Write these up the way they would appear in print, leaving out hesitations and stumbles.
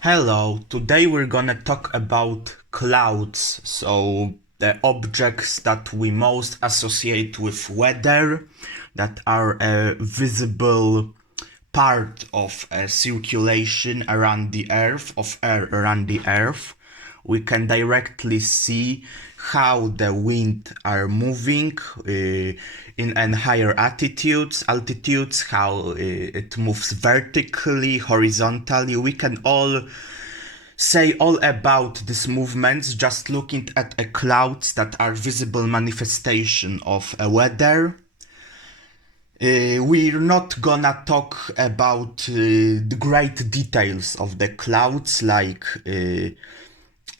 Hello, today we're gonna talk about clouds, so the objects that we most associate with weather, that are a visible part of a circulation around the Earth, of air around the Earth. We can directly see how the wind are moving in higher altitudes, how it moves vertically, horizontally. We can all say all about these movements just looking at a clouds that are visible manifestation of a weather. We're not gonna talk about the great details of the clouds,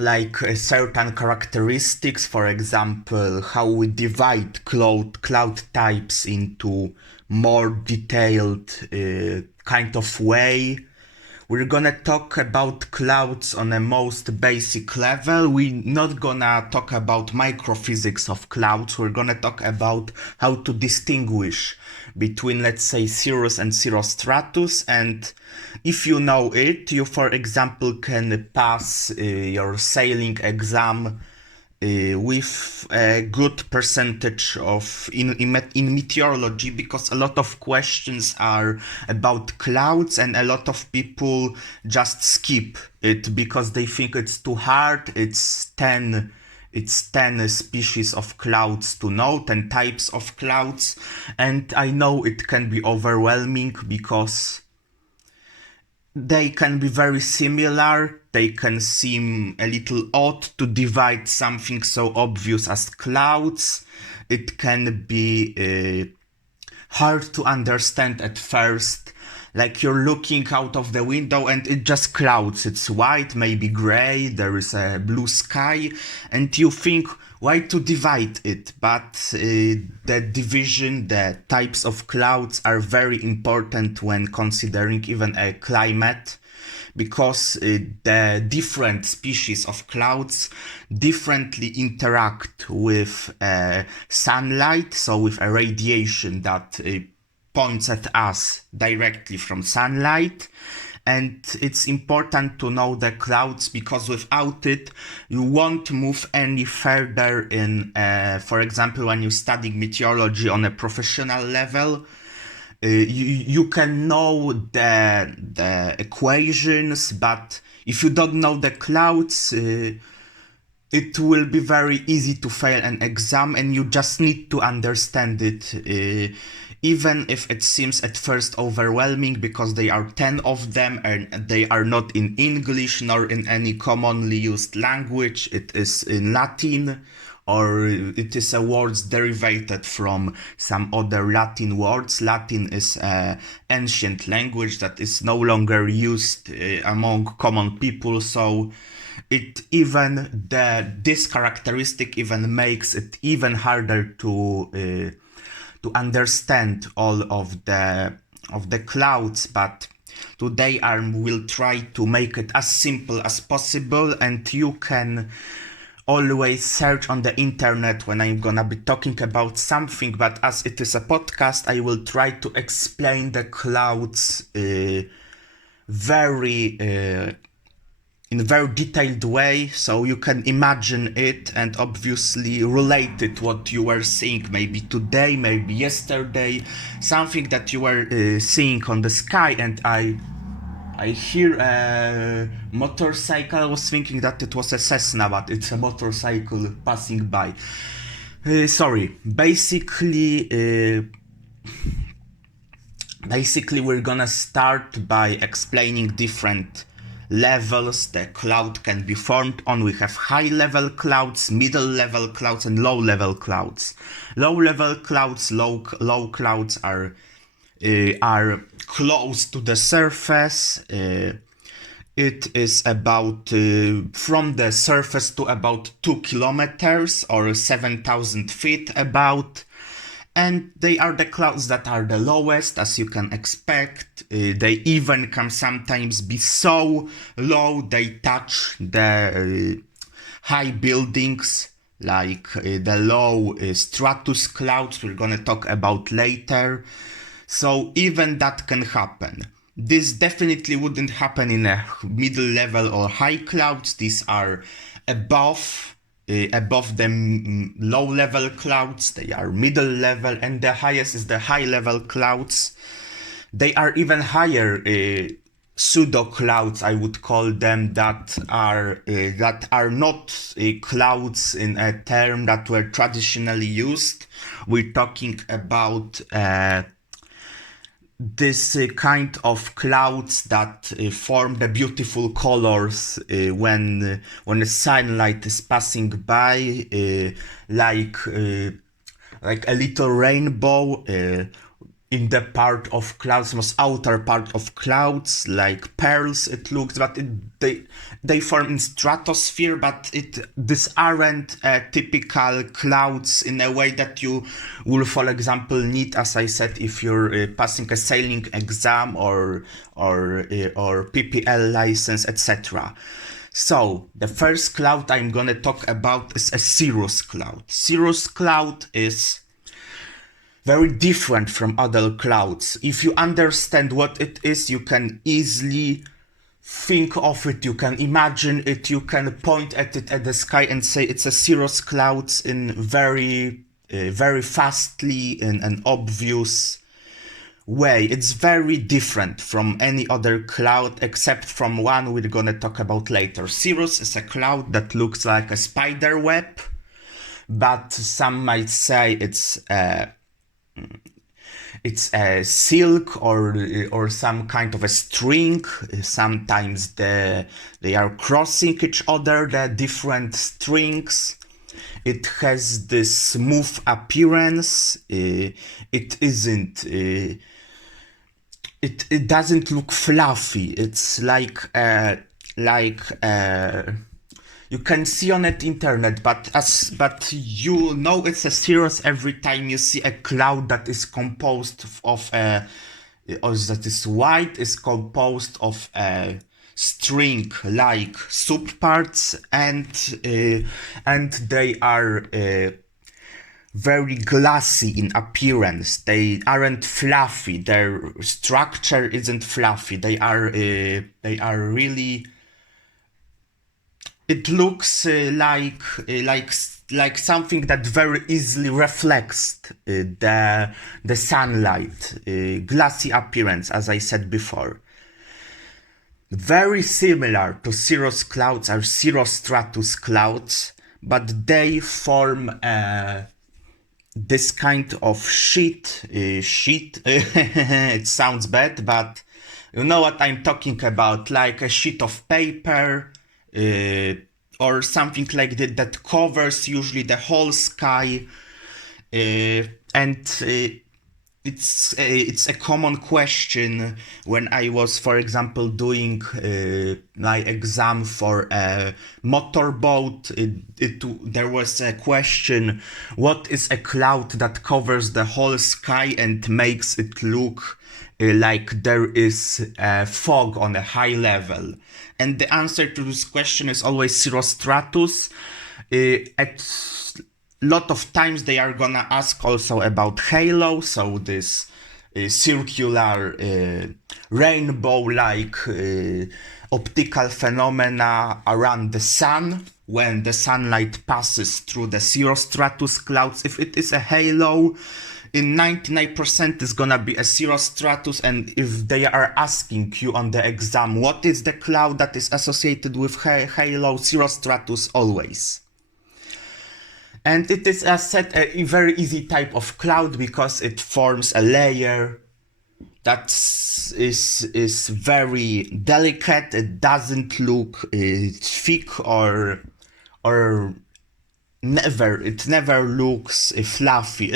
like certain characteristics, for example, how we divide cloud types into more detailed kind of way. We're gonna talk about clouds on a most basic level. We're not gonna talk about microphysics of clouds. We're gonna talk about how to distinguish between, let's say, cirrus and cirrostratus. And if you know it, you, for example, can pass your sailing exam with a good percentage of in meteorology, because a lot of questions are about clouds and a lot of people just skip it because they think it's too hard. It's 10 species of clouds to know, 10 types of clouds, and I know it can be overwhelming because they can be very similar. They can seem a little odd to divide something so obvious as clouds. It can be hard to understand at first. Like you're looking out of the window and it just clouds. It's white, maybe gray, there is a blue sky, and you think, why to divide it? But the division, the types of clouds are very important when considering even a climate, because the different species of clouds differently interact with sunlight, so with a radiation that points at us directly from sunlight. And it's important to know the clouds because without it, you won't move any further in, for example, when you study meteorology on a professional level. You can know the equations, but if you don't know the clouds, it will be very easy to fail an exam, and you just need to understand it. Even if it seems at first overwhelming because there are 10 of them and they are not in English nor in any commonly used language. It is in Latin, or it is a words derivated from some other Latin words. Latin is an ancient language that is no longer used among common people, so this characteristic even makes it even harder to understand all of the clouds. But today I will try to make it as simple as possible, and you can always search on the internet when I'm gonna be talking about something. But as it is a podcast, I will try to explain the clouds very in a very detailed way, so you can imagine it and obviously relate it what you were seeing maybe today, maybe yesterday, something that you were seeing on the sky. And I hear a motorcycle. I was thinking that it was a Cessna, but it's a motorcycle passing by. Sorry. Basically, we're gonna start by explaining different levels the cloud can be formed on. We have high level clouds, middle level clouds, and low level clouds. Low level clouds, low clouds are close to the surface. It is about from the surface to about 2 kilometers or 7,000 feet about. And they are the clouds that are the lowest, as you can expect. They even can sometimes be so low they touch the high buildings, like the low stratus clouds we're gonna talk about later. So even that can happen. This definitely wouldn't happen in a middle level or high clouds. These are above the low level clouds. They are middle level, and the highest is the high level clouds. They are even higher pseudo clouds, I would call them, that are not clouds in a term that were traditionally used. We're talking about this kind of clouds that form the beautiful colors when the sunlight is passing by, like a little rainbow in the part of clouds, most outer part of clouds, like pearls it looks, but they form in stratosphere, but these aren't typical clouds in a way that you will, for example, need, as I said, if you're passing a sailing exam or PPL license, etc. So the first cloud I'm gonna talk about is a cirrus cloud. Cirrus cloud is very different from other clouds. If you understand what it is, you can easily think of it, you can imagine it, you can point at it at the sky and say it's a cirrus cloud in very fastly in an obvious way. It's very different from any other cloud except from one we're gonna talk about later. Cirrus is a cloud that looks like a spider web, but some might say it's a silk or some kind of a string. Sometimes they are crossing each other, the different strings. It has this smooth appearance. It isn't. It doesn't look fluffy. It's like you can see on the internet, but you know it's a cirrus every time you see a cloud that is composed of or that is white, is composed of a string like subparts, and they are very glassy in appearance. They aren't fluffy. Their structure isn't fluffy. They are really. It looks like something that very easily reflects the sunlight, glassy appearance, as I said before. Very similar to cirrus clouds are cirrostratus clouds, but they form this kind of sheet. It sounds bad, but you know what I'm talking about, like a sheet of paper. Or something like that covers usually the whole sky, and it's a common question when I was, for example, doing my exam for a motorboat. There was a question: what is a cloud that covers the whole sky and makes it look like there is fog on a high level? And the answer to this question is always cirrostratus. At lot of times they are gonna ask also about halo, so this circular rainbow-like optical phenomena around the sun when the sunlight passes through the cirrostratus clouds. If it is a halo, in 99% is gonna be a cirrostratus, and if they are asking you on the exam what is the cloud that is associated with halo, cirrostratus always. And it is, as said, a very easy type of cloud because it forms a layer that is very delicate. It doesn't look thick or never looks fluffy.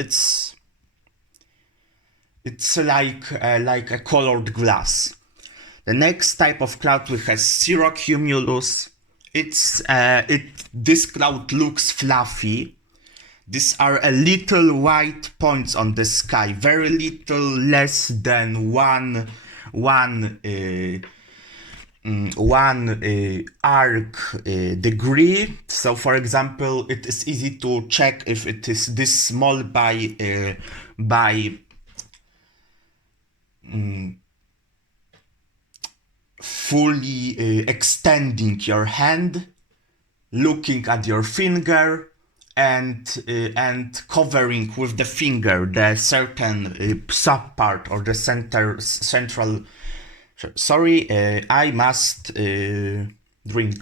It's like a colored glass. The next type of cloud we have cirrocumulus. This cloud looks fluffy. These are a little white points on the sky, very little less than one arc degree. So, for example, it is easy to check if it is this small by fully extending your hand, looking at your finger, and covering with the finger the certain sub part or the central. Sorry, I must drink.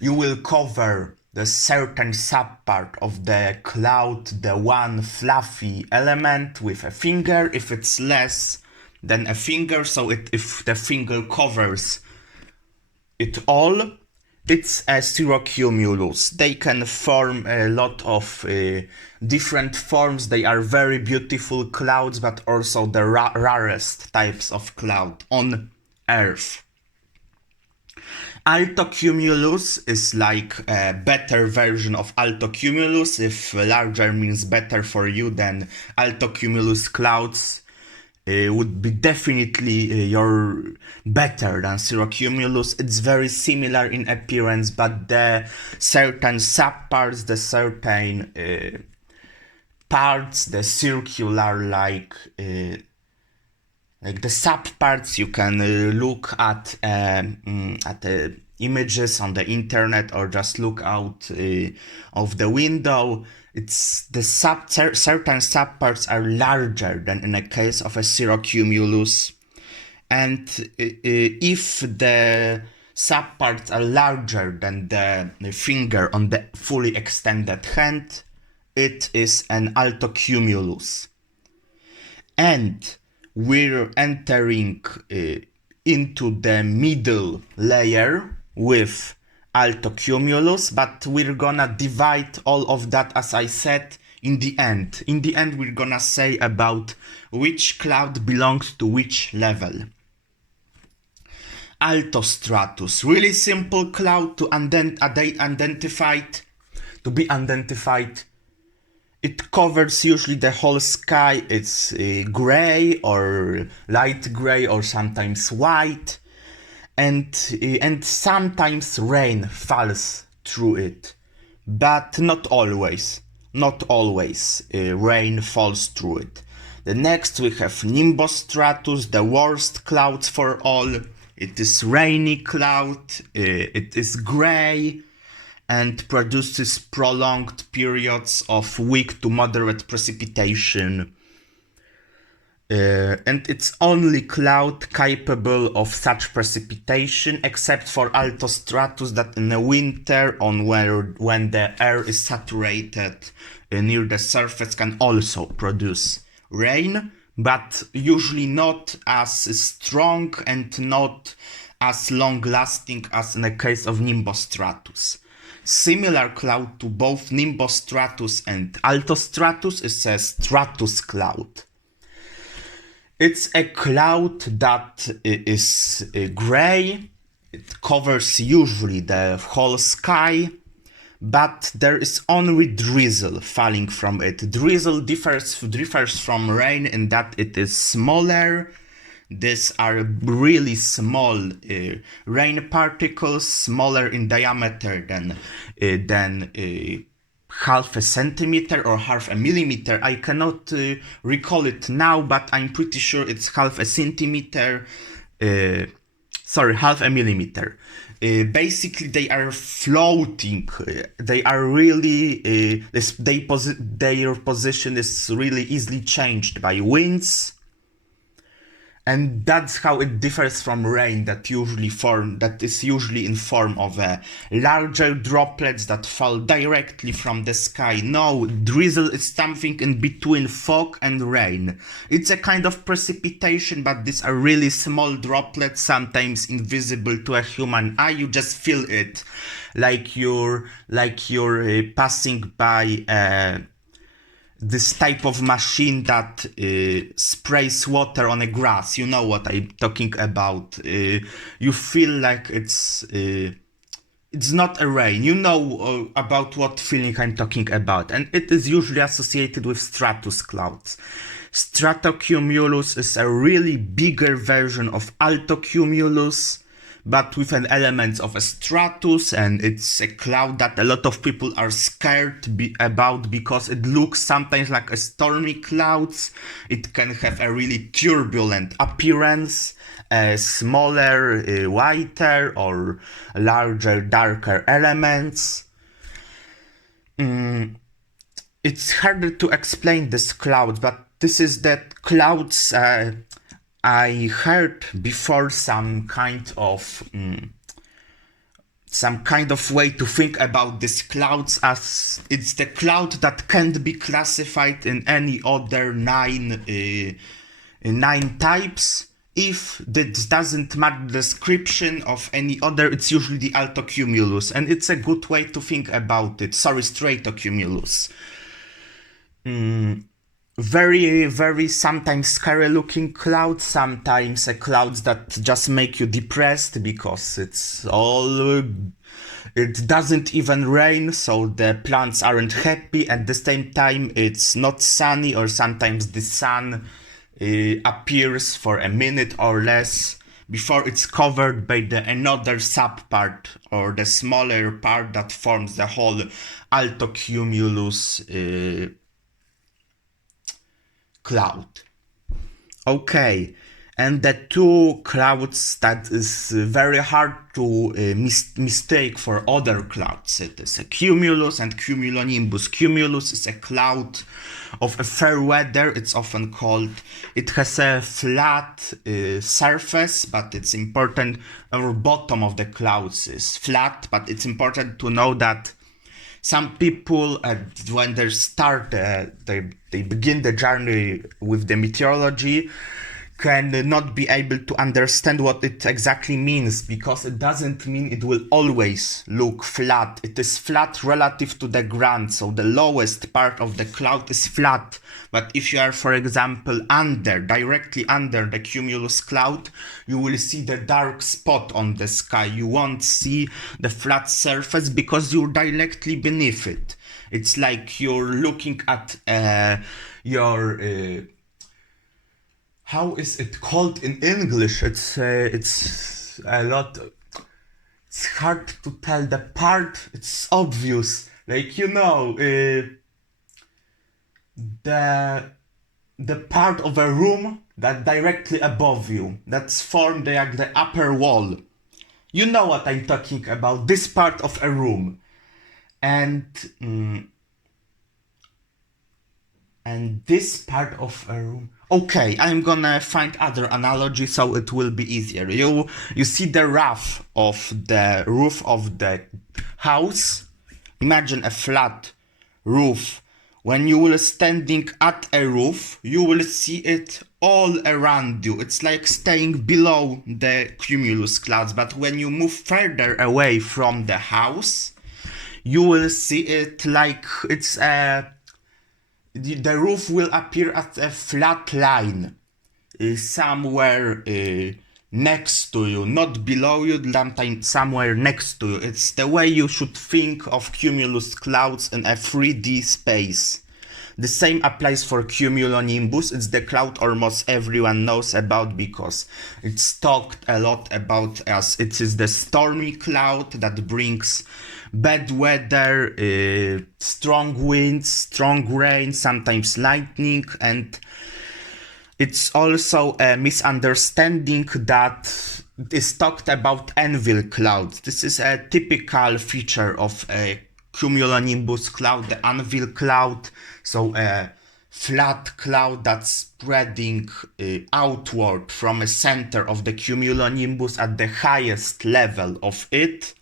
You will cover the certain subpart of the cloud, the one fluffy element, with a finger. If it's less than a finger, so if the finger covers it all, it's a cirrocumulus. They can form a lot of different forms. They are very beautiful clouds, but also the rarest types of cloud on Earth. Altocumulus is like a better version of altocumulus. If larger means better for you, then altocumulus clouds would be definitely your better than cirrocumulus. It's very similar in appearance, but the certain subparts, the certain parts, the circular like the subparts, you can look at images on the internet or just look out of the window. It's the certain subparts are larger than in a case of a cirrocumulus, and if the subparts are larger than the finger on the fully extended hand, it is an altocumulus. And we're entering into the middle layer with altocumulus, but we're gonna divide all of that, as I said, in the end. In the end, we're gonna say about which cloud belongs to which level. Altostratus, really simple cloud to be identified. It covers usually the whole sky. It's gray or light gray or sometimes white, and sometimes rain falls through it, but not always. Not always rain falls through it. The next we have nimbostratus, the worst cloud for all. It is rainy cloud. It is gray and produces prolonged periods of weak to moderate precipitation. And it's only cloud capable of such precipitation, except for altostratus, that in the winter, when the air is saturated near the surface, can also produce rain, but usually not as strong and not as long-lasting as in the case of nimbostratus. Similar cloud to both nimbostratus and altostratus is a stratus cloud. It's a cloud that is gray. It covers usually the whole sky, but there is only drizzle falling from it. Drizzle differs from rain in that it is smaller. These are really small rain particles, smaller in diameter than half a centimeter or half a millimeter. I cannot recall it now, but I'm pretty sure it's half a centimeter. Half a millimeter. Basically, they are floating. They are really their position is really easily changed by winds. And that's how it differs from rain that is usually in form of larger droplets that fall directly from the sky. No, drizzle is something in between fog and rain. It's a kind of precipitation, but these are really small droplets, sometimes invisible to a human eye. You just feel it, like you're passing by this type of machine that sprays water on a grass. You know what I'm talking about. You feel like it's not a rain. You know about what feeling I'm talking about. And it is usually associated with stratus clouds. Stratocumulus is a really bigger version of altocumulus, but with an element of a stratus, and it's a cloud that a lot of people are scared about because it looks sometimes like a stormy clouds. It can have a really turbulent appearance, smaller, whiter or larger, darker elements. It's harder to explain this cloud, but this is that clouds I heard before some kind of way to think about these clouds, as it's the cloud that can't be classified in any other nine types. If that doesn't match the description of any other, it's usually the altocumulus, and it's a good way to think about it. Sorry, stratocumulus. Very, very sometimes scary looking clouds, sometimes clouds that just make you depressed because it doesn't even rain, so the plants aren't happy. At the same time, it's not sunny, or sometimes the sun appears for a minute or less before it's covered by another subpart, or the smaller part that forms the whole altocumulus cloud. Okay, and the two clouds that is very hard to mistake for other clouds. It is a cumulus and cumulonimbus. Cumulus is a cloud of a fair weather. It's often called. It has a flat surface, but it's important. Our bottom of the clouds is flat, but it's important to know that some people, when they start, they begin the journey with the meteorology, can not be able to understand what it exactly means, because it doesn't mean it will always look flat. It is flat relative to the ground, so the lowest part of the cloud is flat. But if you are, for example, directly under the cumulus cloud, you will see the dark spot on the sky. You won't see the flat surface because you're directly beneath it. It's like you're looking at how is it called in English? It's a lot. It's hard to tell the part. It's obvious, like the part of a room that directly above you, that's formed like the upper wall. You know what I'm talking about. This part of a room, and this part of a room. Okay, I'm gonna find other analogy so it will be easier. You see the roof of the house. Imagine a flat roof. When you will standing at a roof, you will see it all around you. It's like staying below the cumulus clouds. But when you move further away from the house, you will see it like it's the roof will appear as a flat line somewhere next to you, not below you, somewhere next to you. It's the way you should think of cumulus clouds in a 3D space. The same applies for cumulonimbus. It's the cloud almost everyone knows about because it's talked a lot about, as it is the stormy cloud that brings bad weather, strong winds, strong rain, sometimes lightning, and it's also a misunderstanding that is talked about anvil clouds. This is a typical feature of a cumulonimbus cloud, the anvil cloud. So a flat cloud that's spreading outward from a center of the cumulonimbus at the highest level of it.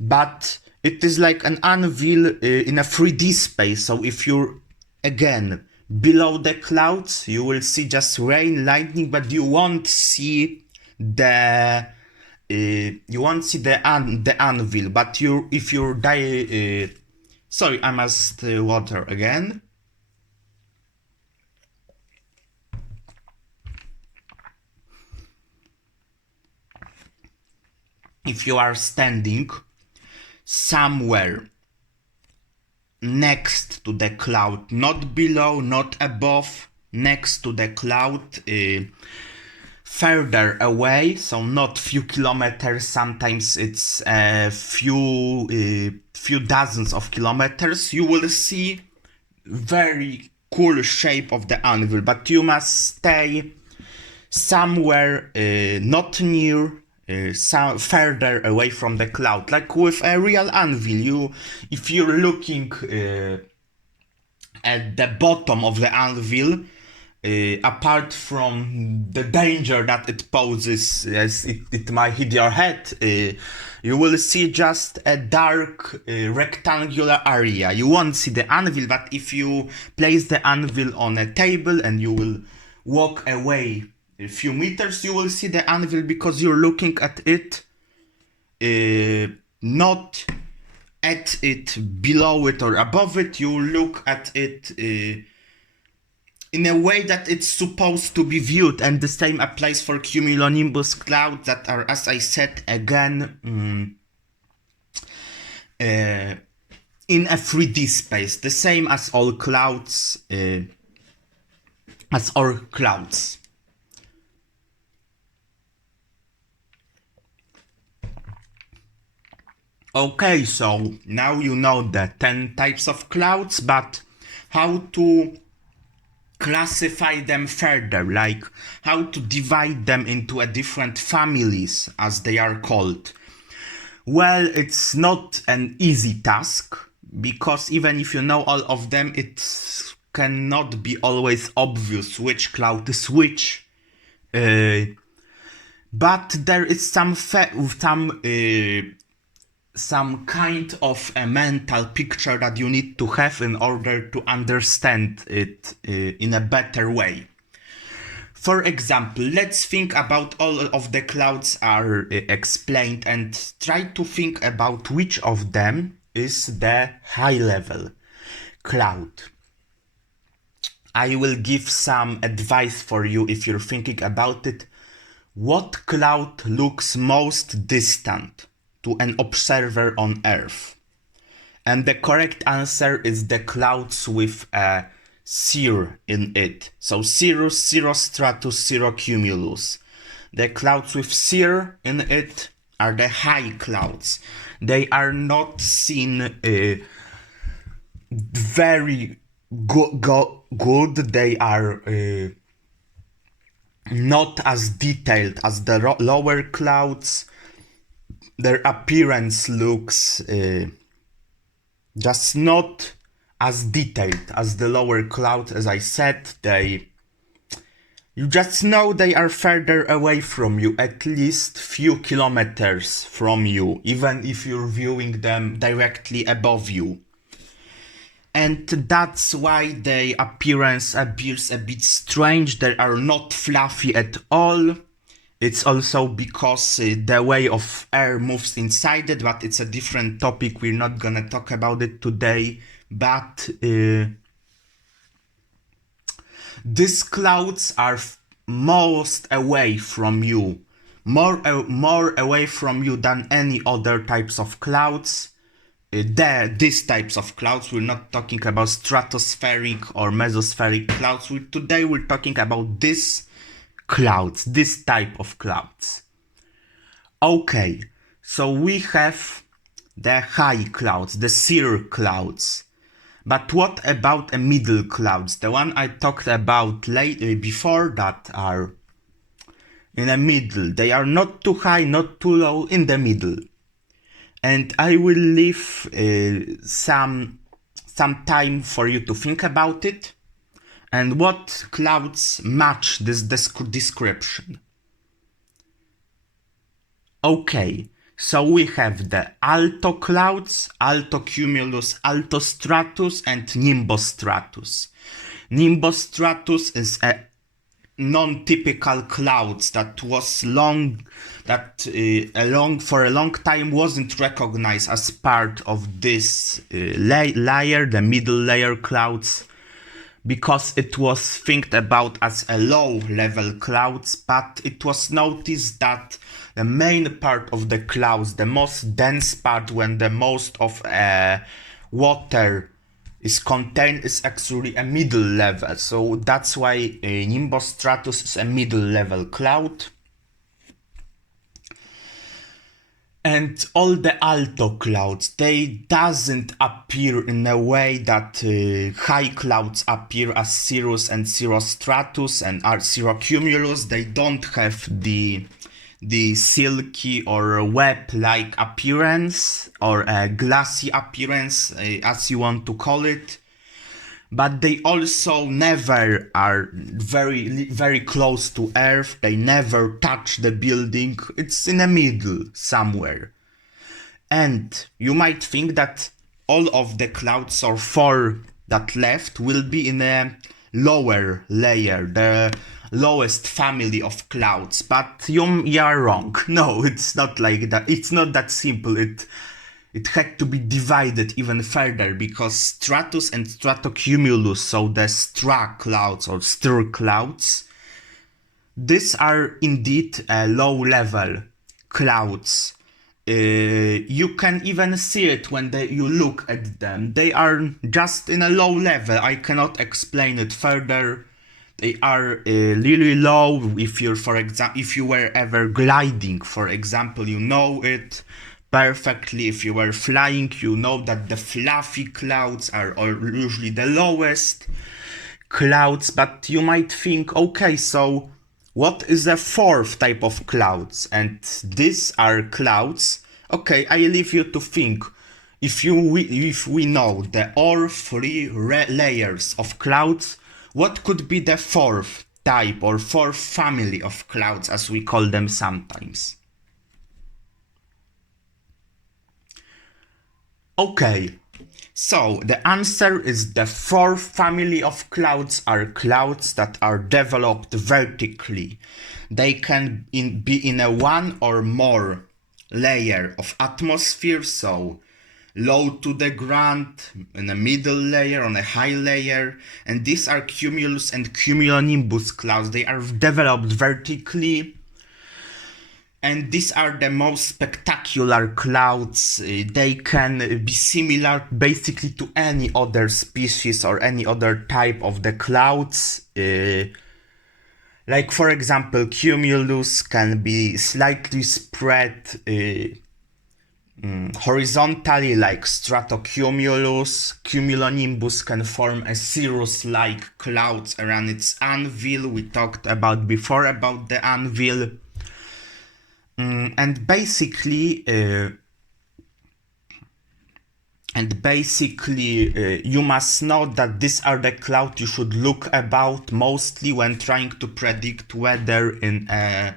But it is like an anvil in a 3D space. So if you're, again, below the clouds, you will see just rain, lightning, but you won't see the anvil. But sorry, I must water again. If you are standing somewhere next to the cloud, not below, not above, next to the cloud, further away, so not few kilometers, sometimes it's a few dozens of kilometers, you will see very cool shape of the anvil, but you must stay somewhere not near, further away from the cloud. Like with a real anvil, if you're looking at the bottom of the anvil, apart from the danger that it poses, as it might hit your head, you will see just a dark rectangular area. You won't see the anvil, but if you place the anvil on a table and you will walk away a few meters, you will see the anvil because you're looking at it, not at it, below it or above it. You look at it in a way that it's supposed to be viewed, and the same applies for cumulonimbus clouds that are, as I said again, in a 3D space, the same as all clouds, Okay, so now you know the 10 types of clouds, but how to classify them further, like how to divide them into a different families, as they are called. Well, it's not an easy task, because even if you know all of them, it cannot be always obvious which cloud is which. But there is some kind of a mental picture that you need to have in order to understand it in a better way. For example, let's think about all of the clouds are explained and try to think about which of them is the high level cloud. I will give some advice for you if you're thinking about it. What cloud looks most distant to an observer on Earth? And the correct answer is the clouds with a cirrus in it. So cirrus, cirrostratus, cirrocumulus. The clouds with cirrus in it are the high clouds. They are not seen very good. They are not as detailed as the lower clouds. Their appearance looks just not as detailed as the lower clouds. As I said, you just know they are further away from you, at least few kilometers from you, even if you're viewing them directly above you. And that's why the appearance appears a bit strange. They are not fluffy at all. It's also because the way of air moves inside it, but it's a different topic. We're not gonna talk about it today. But these clouds are most away from you, more away from you than any other types of clouds. These types of clouds, we're not talking about stratospheric or mesospheric clouds. Today we're talking about this type of clouds. Okay, so we have the high clouds, the cirrus clouds. But what about the middle clouds? The one I talked about before, that are in the middle. They are not too high, not too low, in the middle. And I will leave some time for you to think about it. And what clouds match this description? Okay, so we have the alto clouds, altocumulus, altostratus, and nimbostratus. Nimbostratus is a non-typical clouds that was for a long time wasn't recognized as part of this layer, the middle layer clouds, because it was thought about as a low-level clouds, but it was noticed that the main part of the clouds, the most dense part, when the most of water is contained is actually a middle level. So that's why Nimbus Stratus is a middle level cloud. And all the alto clouds, they doesn't appear in a way that high clouds appear as cirrus and cirrostratus and cirrocumulus. They don't have the silky or web-like appearance or a glassy appearance, as you want to call it. But they also never are very close to Earth. They never touch the building. It's in the middle somewhere. And you might think that all of the clouds or four that left will be in a lower layer, the lowest family of clouds. But you are wrong. No, it's not like that. It's not that simple. It had to be divided even further because stratus and stratocumulus, so the stra clouds or stir clouds, these are indeed low-level clouds. You can even see it when you look at them. They are just in a low level. I cannot explain it further. They are really low. If you were ever gliding, for example, you know it perfectly. If you were flying, you know that the fluffy clouds are usually the lowest clouds. But you might think, okay, so what is the fourth type of clouds? And these are clouds. Okay, I leave you to think. If we know all three layers of clouds, what could be the fourth type or fourth family of clouds, as we call them sometimes? Okay, so the answer is the fourth family of clouds are clouds that are developed vertically. They can be in a one or more layer of atmosphere, so low to the ground, in a middle layer, on a high layer, and these are cumulus and cumulonimbus clouds. They are developed vertically. And these are the most spectacular clouds. They can be similar basically to any other species or any other type of the clouds. Like for example, cumulus can be slightly spread horizontally like stratocumulus. Cumulonimbus can form a cirrus-like clouds around its anvil. We talked about before about the anvil. And basically, you must know that these are the clouds you should look about mostly when trying to predict weather in a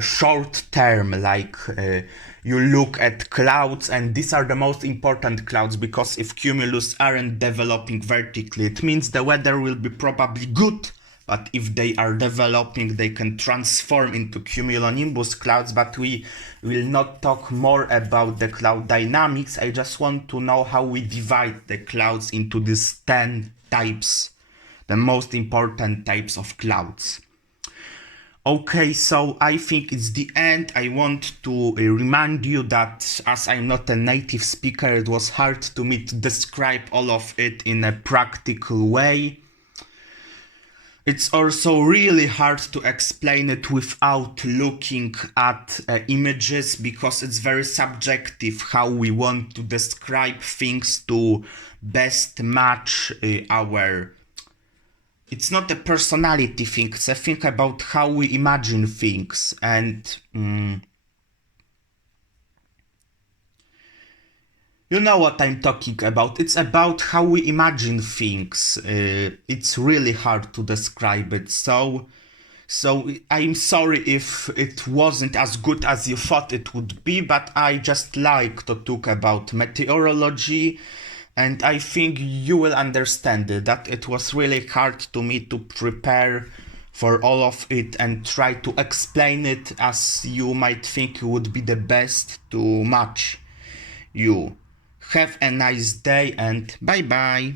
short term. Like you look at clouds, and these are the most important clouds because if cumulus aren't developing vertically, it means the weather will be probably good. But if they are developing, they can transform into cumulonimbus clouds. But we will not talk more about the cloud dynamics. I just want to know how we divide the clouds into these 10 types, the most important types of clouds. Okay, so I think it's the end. I want to remind you that as I'm not a native speaker, it was hard to me to describe all of it in a practical way. It's also really hard to explain it without looking at images because it's very subjective how we want to describe things to best match our... It's not a personality thing, it's a thing about how we imagine things. And you know what I'm talking about. It's about how we imagine things. It's really hard to describe it. So I'm sorry if it wasn't as good as you thought it would be, but I just like to talk about meteorology. And I think you will understand it, that it was really hard to me to prepare for all of it and try to explain it as you might think would be the best to match you. Have a nice day and bye bye.